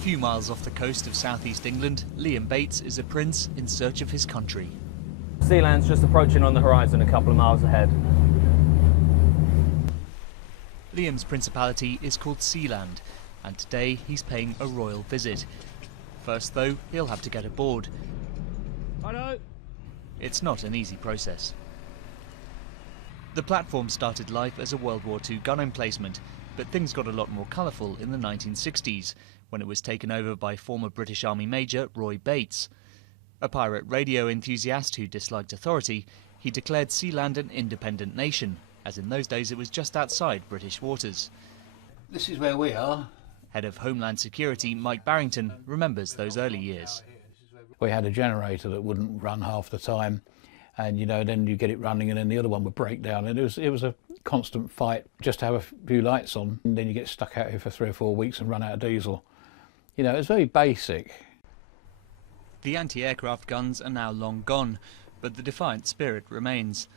few miles off the coast of southeast England, Liam Bates is a prince in search of his country. Sealand's just approaching on the horizon a couple of miles ahead. Liam's principality is called Sealand, and today he's paying a royal visit. First though, he'll have to get aboard. Hello. It's not an easy process. The platform started life as a World War II gun emplacement, but things got a lot more colourful in the 1960s, when it was taken over by former British Army Major Roy Bates. A pirate radio enthusiast who disliked authority, he declared Sealand an independent nation, as in those days it was just outside British waters. This is where we are. Head of Homeland Security Mike Barrington remembers those early years. We had a generator that wouldn't run half the time, and then you get it running and then the other one would break down, and it was a constant fight just to have a few lights on, and then you get stuck out here for 3 or 4 weeks and run out of diesel. It was very basic. The anti-aircraft guns are now long gone, but the defiant spirit remains.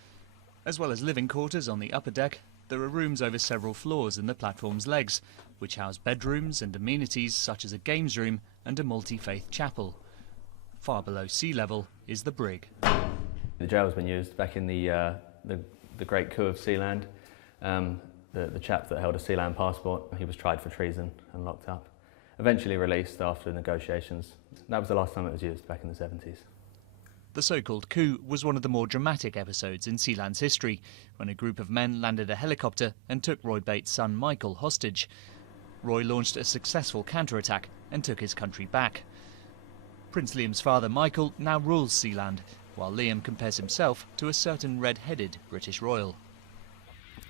As well as living quarters on the upper deck, there are rooms over several floors in the platform's legs, which house bedrooms and amenities such as a games room and a multi-faith chapel. Far below sea level is the brig. The jail has been used back in the great coup of Sealand. The chap that held a Sealand passport, he was tried for treason and locked up. Eventually released after negotiations. That was the last time it was used, back in the 70s. The so-called coup was one of the more dramatic episodes in Sealand's history, when a group of men landed a helicopter and took Roy Bates' son Michael hostage. Roy launched a successful counterattack and took his country back. Prince Liam's father Michael now rules Sealand, while Liam compares himself to a certain red-headed British royal.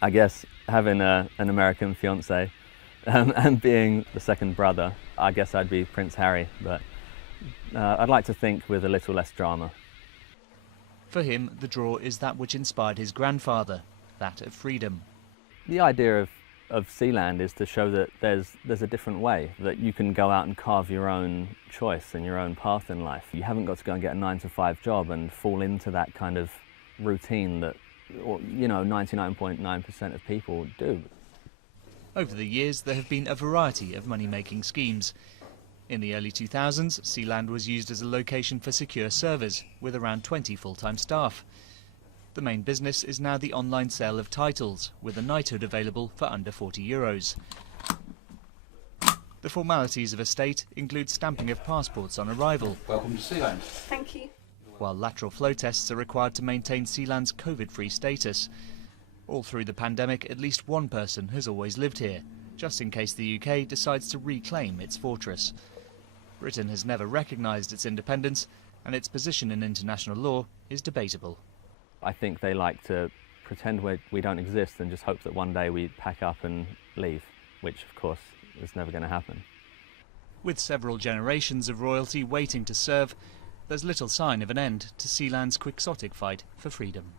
I guess having an American fiancé and being the second brother, I guess I'd be Prince Harry, but I'd like to think with a little less drama. For him, the draw is that which inspired his grandfather, that of freedom. The idea of Sealand is to show that there's a different way, that you can go out and carve your own choice and your own path in life. You haven't got to go and get a 9-to-5 job and fall into that kind of routine that 99.9% of people do. Over the years, there have been a variety of money-making schemes. In the early 2000s, Sealand was used as a location for secure servers, with around 20 full-time staff. The main business is now the online sale of titles, with a knighthood available for under €40. The formalities of a state include stamping of passports on arrival. Welcome to Sealand. Thank you. While lateral flow tests are required to maintain Sealand's COVID-free status. All through the pandemic, at least one person has always lived here, just in case the UK decides to reclaim its fortress. Britain has never recognised its independence, and its position in international law is debatable. I think they like to pretend we don't exist and just hope that one day we pack up and leave, which of course is never going to happen. With several generations of royalty waiting to serve, there's little sign of an end to Sealand's quixotic fight for freedom.